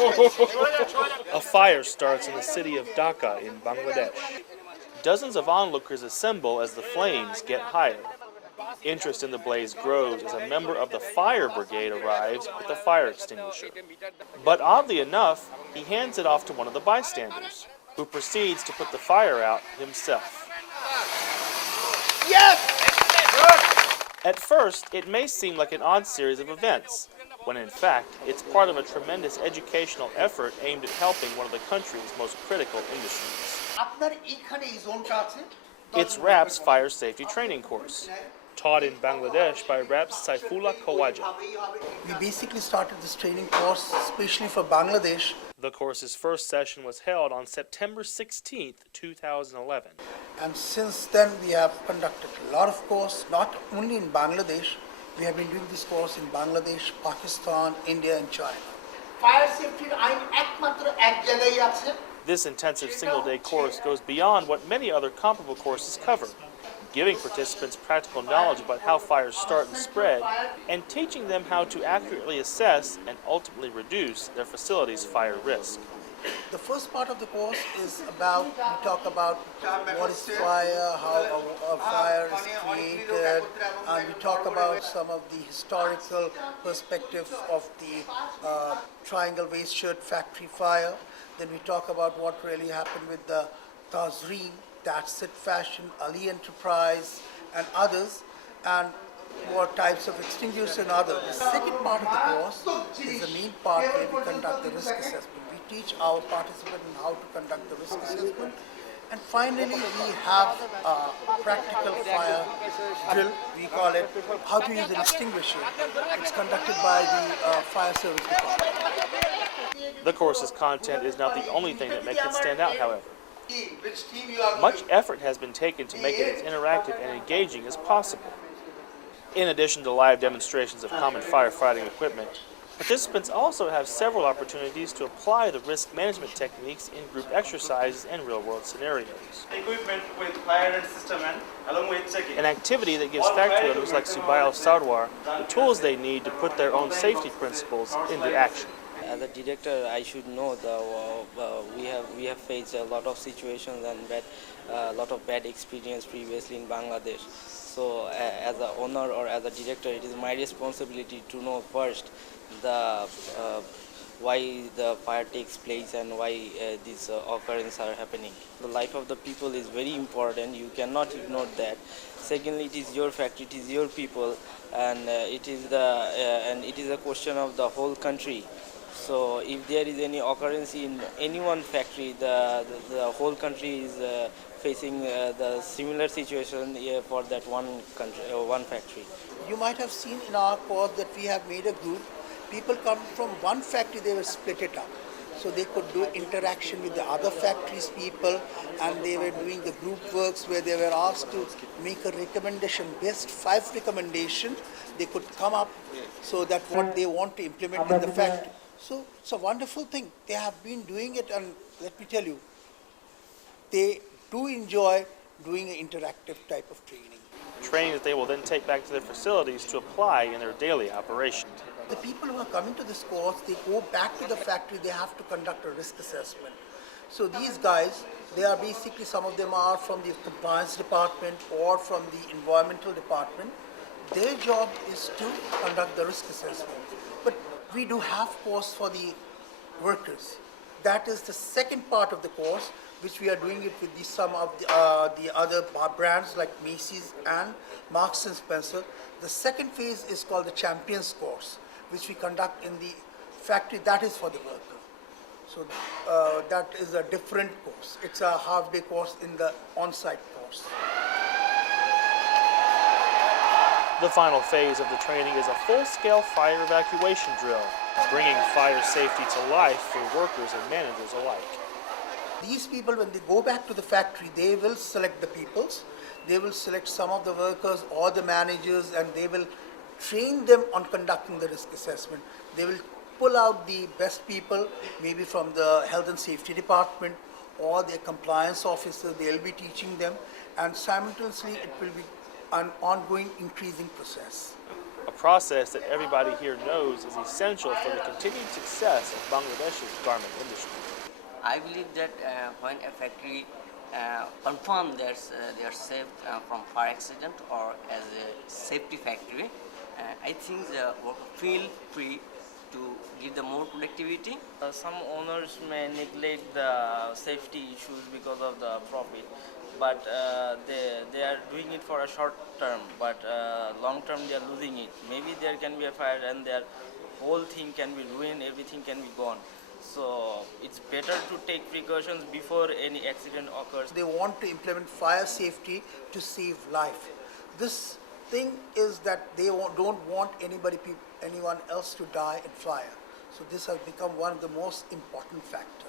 A fire starts in the city of Dhaka in Bangladesh. Dozens of onlookers assemble as the flames get higher. Interest in the blaze grows as a member of the fire brigade arrives with a fire extinguisher. But oddly enough, he hands it off to one of the bystanders, who proceeds to put the fire out himself. Yes! At first, it may seem like an odd series of events, when in fact, it's part of a tremendous educational effort aimed at helping one of the country's most critical industries. It's RAP's fire safety training course, taught in Bangladesh by RAP's Saifullah Khawaja. We basically started this training course especially for Bangladesh. The course's first session was held on September 16, 2011. And since then we have conducted a lot of courses, not only in Bangladesh. We have been doing this course in Bangladesh, Pakistan, India and China. Fire safety ain ekmatro ek jagay ache. This intensive single-day course goes beyond what many other comparable courses cover, giving participants practical knowledge about how fires start and spread, and teaching them how to accurately assess and ultimately reduce their facility's fire risk. The first part of the course is about, we talk about what is fire, how a fire is created, and we talk about some of the historical perspective of the Triangle Waste Shirt factory fire. Then we talk about what really happened with the Tazreen, That's It Fashion, Ali Enterprise, and others, and what types of extinguishers and others. The second part of the course is the main part where we conduct the risk assessment. We teach our participants how to conduct the risk assessment. And finally, we have a practical fire drill, we call it, how to use an extinguisher. It's conducted by the fire service department. The course's content is not the only thing that makes it stand out, however. Much effort has been taken to make it as interactive and engaging as possible. In addition to live demonstrations of common firefighting equipment, participants also have several opportunities to apply the risk management techniques in group exercises and real-world scenarios. Equipment with fire and system and along with checking. An activity that gives factory owners like Subail Sarwar the tools they need to put their own safety principles into action. As a director, I should know we have faced a lot of situations and a lot of bad experience previously in Bangladesh. So, as an owner or as a director, it is my responsibility to know first why the fire takes place and why these occurrences are happening. The life of the people is very important. You cannot ignore that. Secondly, it is your factory, it is your people, and it is a question of the whole country. So if there is any occurrence in any one factory, the whole country is facing the similar situation for that one country, one factory. You might have seen in our course that we have made a group. People come from one factory, they will split it up. So they could do interaction with the other factories people, and they were doing the group works where they were asked to make a recommendation, best 5 recommendations they could come up so that what they want to implement in the factory. So it's a wonderful thing. They have been doing it, and let me tell you, they do enjoy doing an interactive type of training. Training that they will then take back to their facilities to apply in their daily operation. The people who are coming to this course, they go back to the factory, they have to conduct a risk assessment. So these guys, they are basically, some of them are from the compliance department or from the environmental department. Their job is to conduct the risk assessment. But we do have course for the workers. That is the second part of the course, which we are doing it with some of the other brands like Macy's and Marks and Spencer. The second phase is called the Champions course, which we conduct in the factory. That is for the worker. So that is a different course. It's a half-day course in the on-site course. The final phase of the training is a full-scale fire evacuation drill, bringing fire safety to life for workers and managers alike. These people, when they go back to the factory, they will select the peoples. They will select some of the workers or the managers, and they will train them on conducting the risk assessment. They will pull out the best people, maybe from the health and safety department or their compliance officer. They will be teaching them, and simultaneously it will be an ongoing increasing process. a process that everybody here knows is essential for the continued success of Bangladesh's garment industry. I believe that when a factory confirm that they are safe from fire accident or as a safety factory, I think the worker feel free to give them more productivity. Some owners may neglect the safety issues because of the profit, but they are doing it for a short term, but long term they are losing it. Maybe there can be a fire and their whole thing can be ruined, everything can be gone. So it's better to take precautions before any accident occurs. They want to implement fire safety to save life. This thing is that they don't want anyone else to die in fire. So this has become one of the most important factors.